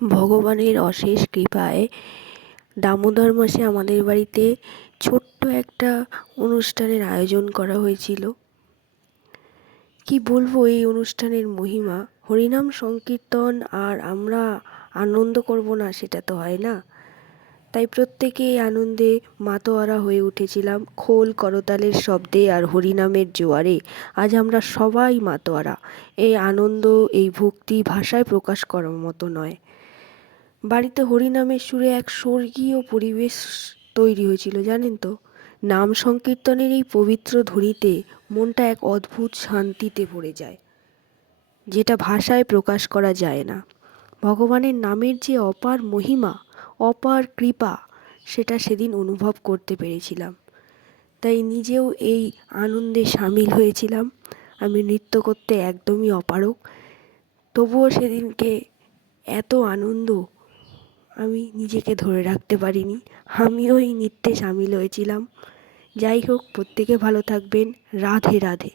ভগবানের অশেষ কৃপায় দামোদর মাসে আমাদের বাড়িতে ছোট্ট একটা অনুষ্ঠানের আয়োজন করা হয়েছিল। কি বলবো এই অনুষ্ঠানের মহিমা! হরিনাম সংকীর্তন আর আমরা আনন্দ করব না সেটা তো হয় না। তাই প্রত্যেকে এই আনন্দে মাতোয়ারা হয়ে উঠেছিলাম। খোল করতালের শব্দে আর হরিনামের জোয়ারে আজ আমরা সবাই মাতোয়ারা। এই আনন্দ, এই ভক্তি ভাষায় প্রকাশ করার মতো নয়। বাড়িতে হরিনামের সুরে এক স্বর্গীয় পরিবেশ তৈরি হয়েছিল, জানেন তো। নাম সংকীর্তনের এই পবিত্র ধ্বনিতে মনটা এক অদ্ভুত শান্তিতে ভরে যায়, যেটা ভাষায় প্রকাশ করা যায় না। ভগবানের নামের যে অপার মহিমা, অপার কৃপা, সেটা সেদিন অনুভব করতে পেরেছিলাম। তাই নিজেও এই আনন্দে সামিল হয়েছিলাম। আমি নৃত্য করতে একদমই অপারগ, তবুও সেদিনকে এত আনন্দ আমি নিজেকে ধরে রাখতে পারিনি। আমিও এই নৃত্যে সামিল হয়েছিলাম। যাই হোক, প্রত্যেকে ভালো থাকবেন। রাধে রাধে।